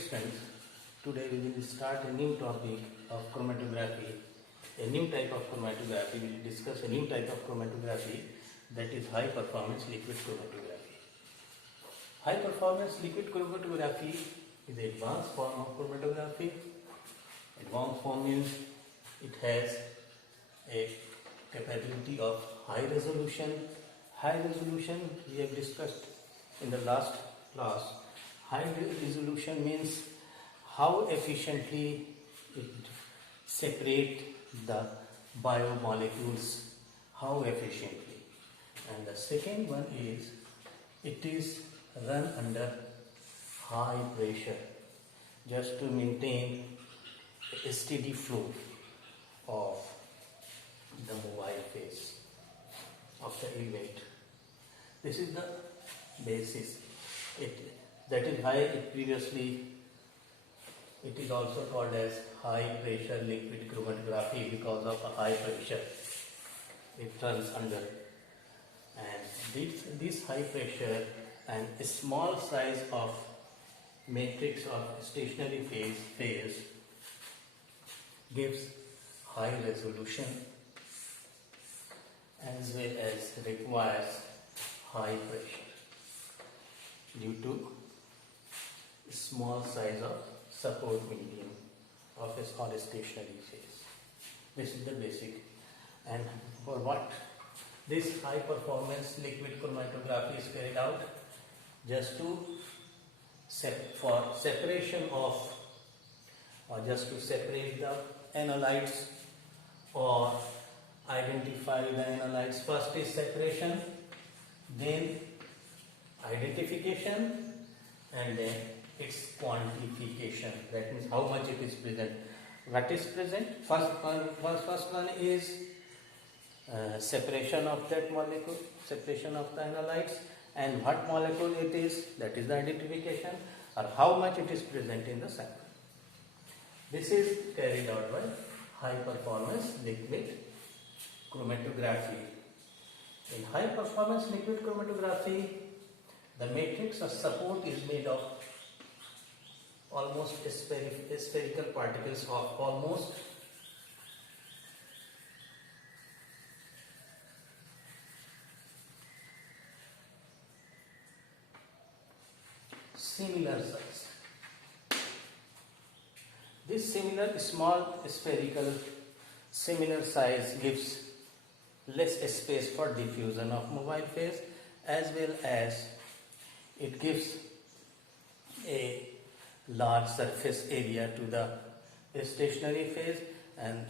students, today we will start a new topic of chromatography, a new type of chromatography. We will discuss a new type of chromatography, that is high performance liquid chromatography. High performance liquid chromatography is an advanced form of chromatography. Advanced form means it has a capability of high resolution. High resolution we have discussed in the last class. High resolution means how efficiently it separates the biomolecules, how efficiently. And the second one is it is run under high pressure just to maintain a steady flow of the mobile phase of the element. This is the basis. That is high. It is also called as high pressure liquid chromatography because of a high pressure it runs under. And this high pressure and a small size of matrix of stationary phase gives high resolution as well as requires high pressure due to small size of support medium of a solid stationary phase. This is the basic. And for what this high performance liquid chromatography is carried out? Just to for separation of, or just to separate the analytes or identify the analytes. First is separation, then identification, and then its quantification. That means how much it is present. What is present? First one is separation of that molecule, separation of the analytes, and what molecule it is, that is the identification, or how much it is present in the sample. This is carried out by high performance liquid chromatography. In high performance liquid chromatography, the matrix of support is made of almost spherical particles of almost similar size. This similar small spherical similar size gives less space for diffusion of mobile phase, as well as it gives a large surface area to the stationary phase, and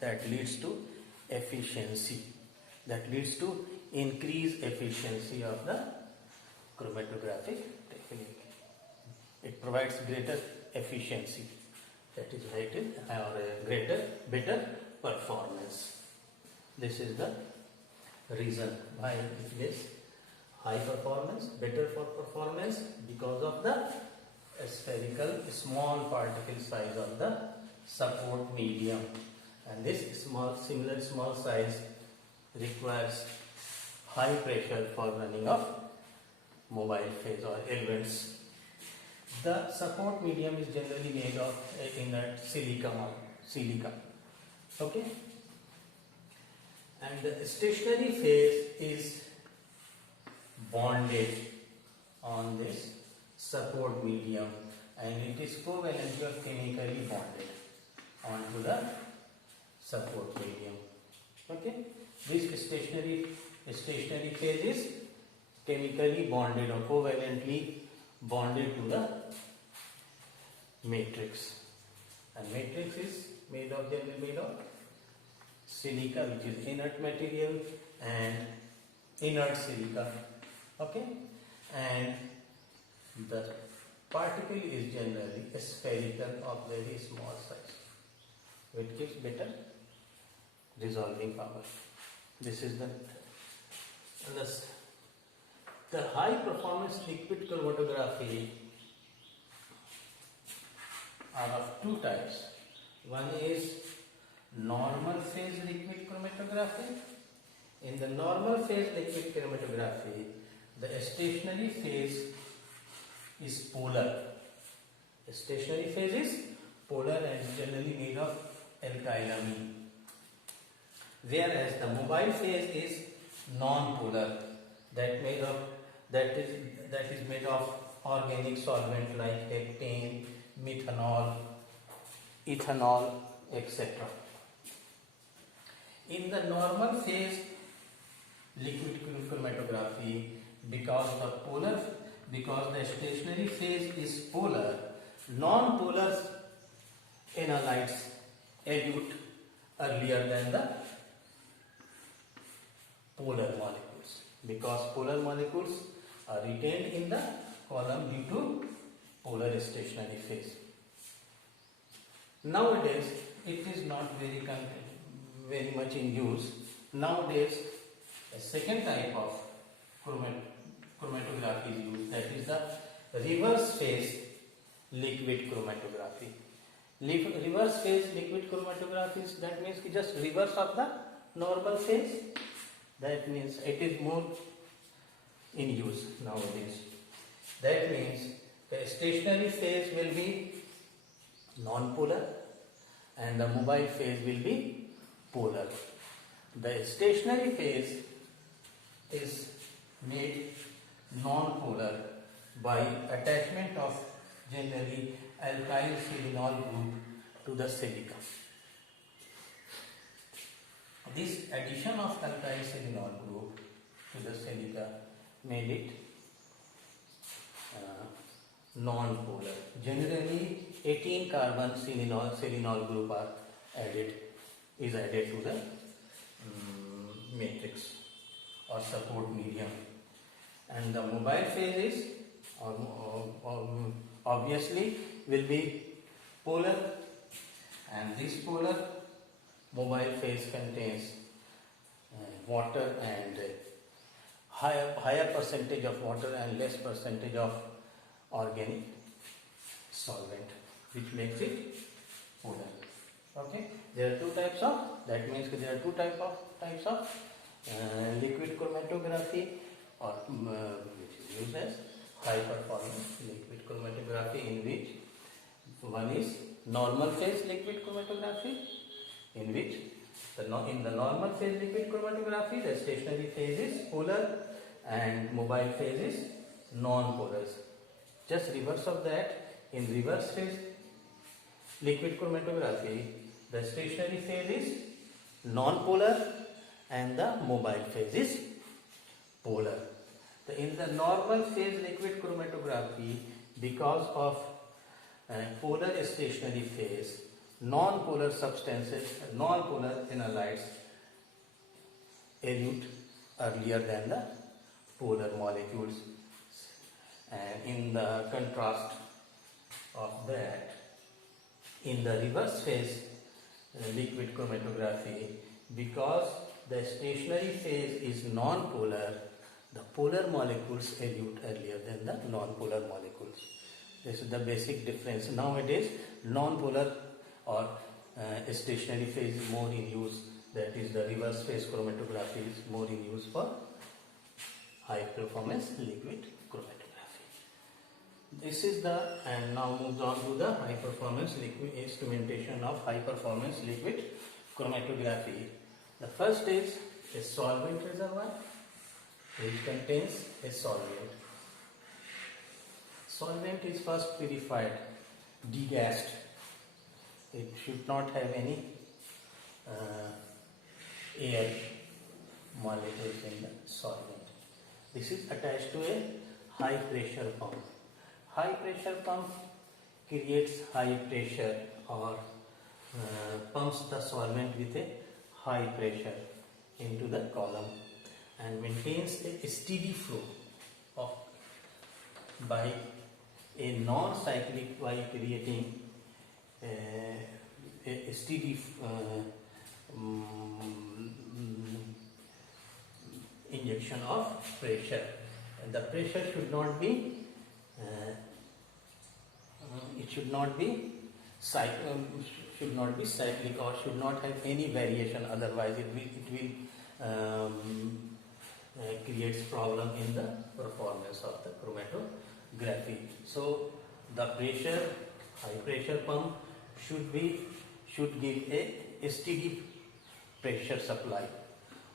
that leads to efficiency. That leads to increased efficiency of the chromatographic technique. It provides greater efficiency. That is why it is better performance. This is the reason why it is high performance, better for performance, because of the spherical small particle size of the support medium, and this similar small size requires high pressure for running of mobile phase or elements. The support medium is generally made of inert silica. Okay, and the stationary phase is bonded on this support medium, and it is covalently or chemically bonded onto the support medium. Okay, this stationary phase is chemically bonded or covalently bonded to the matrix, and matrix is generally made of silica, which is inert material, and inert silica. Okay, and the particle is generally spherical of very small size, which gives better resolving power. This is the high performance liquid chromatography are of two types. One is normal phase liquid chromatography. In the normal phase liquid chromatography, the stationary phase is polar Stationary phase is polar and generally made of alkylamine, whereas the mobile phase is non-polar, that is made of organic solvent like heptane, methanol, ethanol, etc. In the normal phase liquid chromatography, because the stationary phase is polar, non-polar analytes elute earlier than the polar molecules, because polar molecules are retained in the column due to polar stationary phase. Nowadays it is not very much in use. Nowadays a second type of chromatography is used, that is the reverse phase liquid chromatography. Reverse phase liquid chromatography is, that means just reverse of the normal phase. That means it is more in use nowadays. That means the stationary phase will be non-polar and the mobile phase will be polar. The stationary phase is made non-polar by attachment of generally alkyl selenol group to the silica. This addition of alkyl selenol group to the silica made it non-polar. Generally 18 carbon selenol group is added to the matrix or support medium, and the mobile phase is obviously will be polar, and this polar mobile phase contains water and higher percentage of water and less percentage of organic solvent, which makes it polar. Okay, there are two types of, that means there are two types of liquid chromatography, or which is used as high performance liquid chromatography, in which one is normal phase liquid chromatography, in which in the normal phase liquid chromatography the stationary phase is polar and mobile phase is non-polar. Just reverse of that, in reverse phase liquid chromatography the stationary phase is non-polar and the mobile phase is polar. In the normal phase liquid chromatography, because of polar stationary phase, non-polar substances, non-polar analytes elute earlier than the polar molecules, and in the contrast of that, in the reverse phase liquid chromatography, because the stationary phase is non-polar, the polar molecules elute earlier than the non-polar molecules. This is the basic difference. Nowadays non-polar or stationary phase is more in use, that is the reverse phase chromatography is more in use for high performance liquid chromatography. This is the, and now moves on to the high performance liquid instrumentation of high performance liquid chromatography. The first is a solvent reservoir which contains a solvent. Solvent is first purified, degassed. It should not have any air molecules in the solvent. This is attached to a high pressure pump. High pressure pump creates high pressure or pumps the solvent with a high pressure into the column and maintains a steady flow of by a non-cyclic, by creating a steady injection of pressure. And the pressure should not be cyclic or should not have any variation, otherwise it will creates problem in the performance of the chromatography. So the pressure High pressure pump should give a steady pressure supply,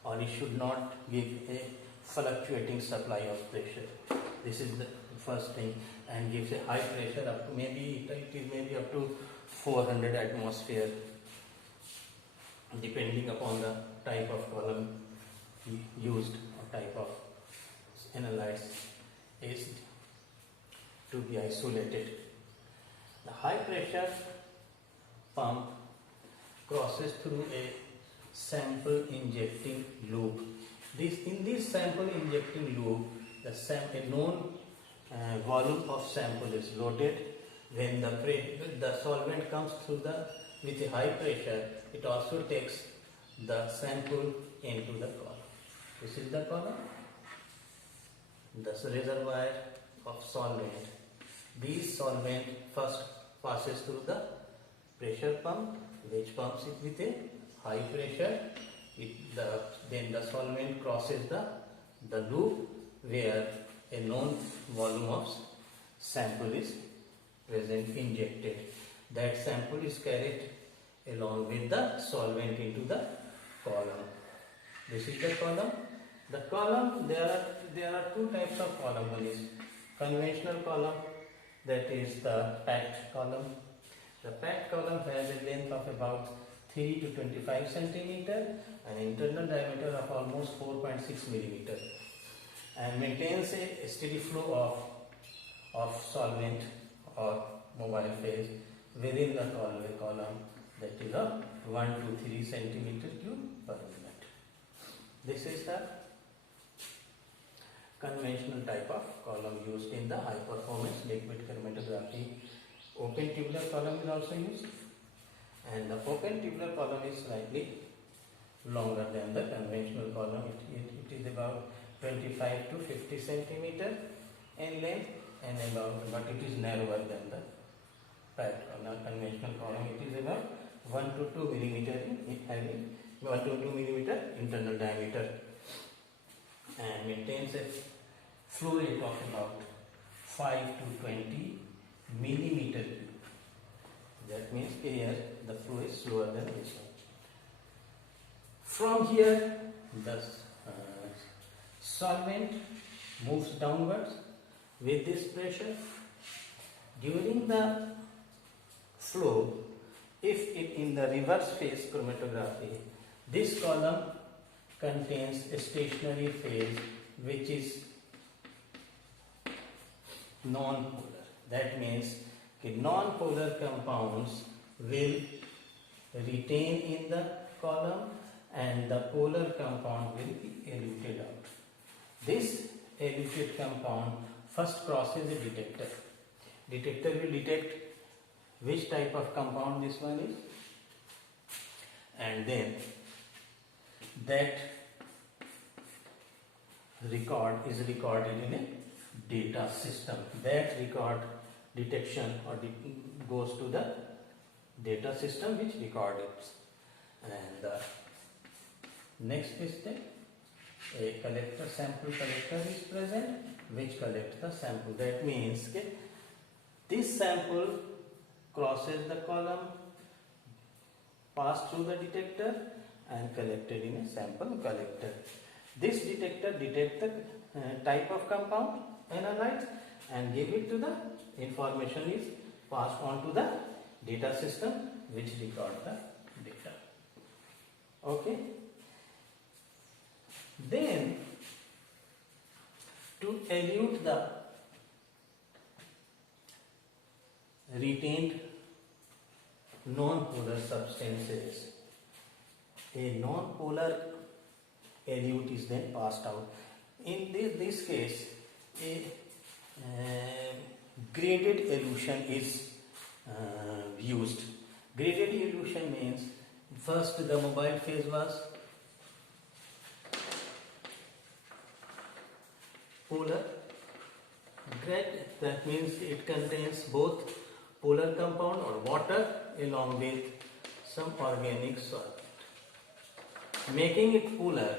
or it should not give a fluctuating supply of pressure. This is the first thing, and gives a high pressure up to maybe it is maybe up to 400 atmosphere, depending upon the type of column used or type of analytes is to be isolated. The high pressure pump crosses through a sample injecting loop. In this sample injecting loop, a known volume of sample is loaded. When the solvent comes through with a high pressure, it also takes the sample into the column. This is the column, the reservoir of solvent. This solvent first passes through the pressure pump, which pumps it with a high pressure. Then the solvent crosses the loop where a known volume of sample is present, injected. That sample is carried along with the solvent into the column. This is the column. The column, there are two types of column. One is conventional column, that is the packed column. The packed column has a length of about 3 to 25 centimeter and internal diameter of almost 4.6 millimeter, and maintains a steady flow of solvent or mobile phase within the column, that is of 1 to 3 centimeter cube per minute. This is the conventional type of column used in the high performance liquid chromatography. Open tubular column is also used, and the open tubular column is slightly longer than the conventional column. It is about 25 to 50 centimeter in length, but it is narrower than the packed column. Conventional column, it is about 1 to 2 millimeter in having 1 to 2 millimeter internal diameter, and maintains a flow rate of about 5 to 20 millimeter cube. That means here the flow is slower than this one. From here, the solvent moves downwards with this pressure. During the flow, if in the reverse phase chromatography, this column contains a stationary phase which is non-polar. That means non-polar compounds will retain in the column and the polar compound will be eluted out. This eluted compound first crosses a detector. Detector will detect which type of compound this one is, and then that record is recorded in a data system. That record detection goes to the data system which records it. And the next step, a sample collector is present which collects the sample. That means this sample crosses the column, passed through the detector and collected in a sample collector. This detector detects the type of compound analyzed and give it to the information is passed on to the data system which records the data. Okay. Then to elute the retained non-polar substances, a non-polar elute is then passed out. In this case, a graded elution is used. Graded elution means first the mobile phase was polar. That means it contains both polar compound or water along with some organic solvent. Making it polar,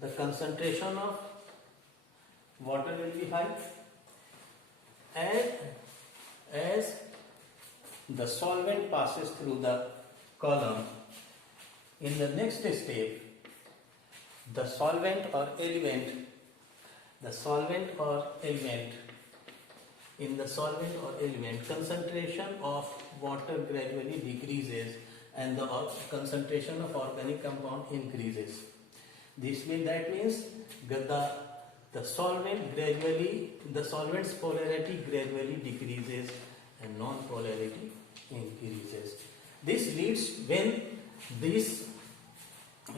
the concentration of water will be high. As the solvent passes through the column. In the next step, the solvent or element, in the solvent or element, concentration of water gradually decreases and the concentration of organic compound increases. That means the solvent's polarity gradually decreases and non-polarity increases. This leads, when this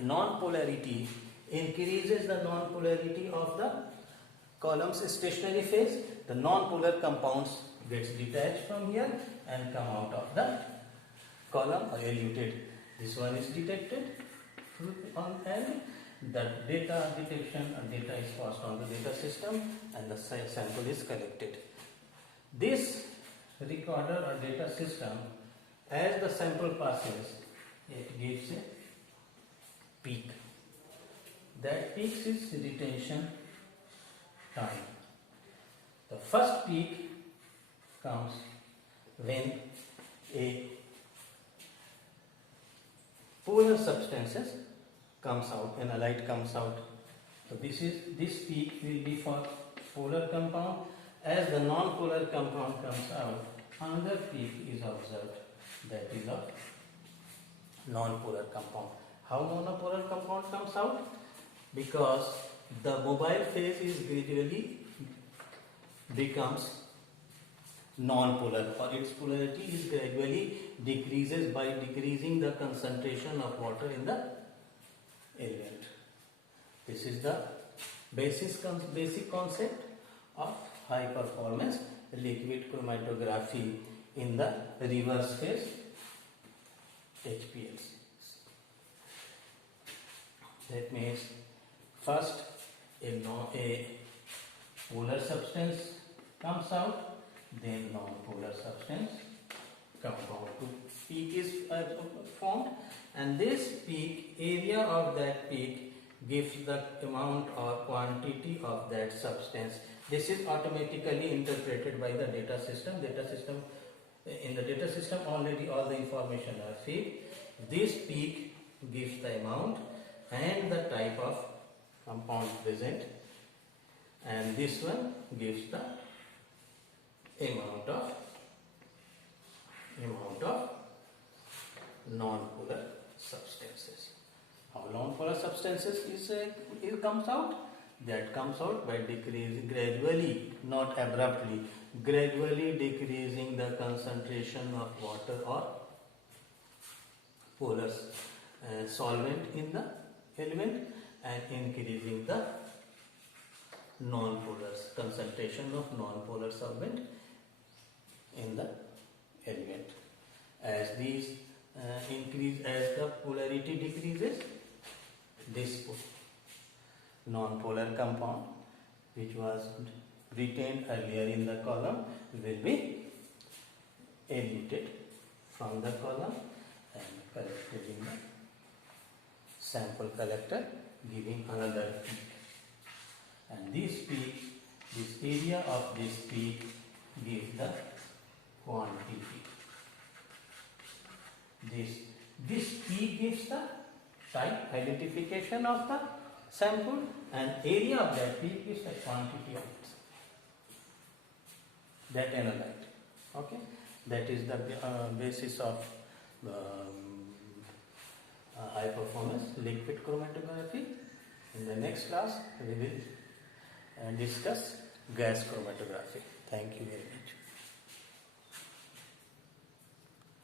non-polarity increases the non-polarity of the column's stationary phase, the non-polar compounds gets detached from here and come out of the column or eluted. This one is detected and the data detection or data is passed on the data system and the sample is collected. This recorder or data system, as the sample passes, it gives a peak. That peak is retention time. The first peak comes when a polar substances comes out, an halide comes out. So this peak will be for polar compound. As the non-polar compound comes out, another peak is observed, that is of non-polar compound. How non-polar compound comes out? Because the mobile phase is gradually becomes non-polar, or its polarity is gradually decreases by decreasing the concentration of water in the element. This is the basic concept of high performance liquid chromatography in the reverse phase HPLC. That means first a polar substance comes out, then non-polar substance comes out. Peak is formed, and this peak, area of that peak, gives the amount or quantity of that substance. This is automatically interpreted by the data system. In the data system already all the information are fed. This peak gives the amount and the type of compound present, and this one gives the amount of non-polar substances. How non-polar substances it comes out? That comes out by decreasing gradually, not abruptly, gradually decreasing the concentration of water or polar solvent in the element and increasing the non-polar concentration of non-polar solvent in the element. As these increase, as the polarity decreases, this non-polar compound which was retained earlier in the column will be eluted from the column and collected in the sample collector, giving another peak. And this peak, this area of this peak gives the quantity. This peak gives the type, identification of the sample, and area of that peak is the quantity of it, that analyte. Okay, that is the basis of high performance liquid chromatography. In the next class we will discuss gas chromatography. Thank you very much.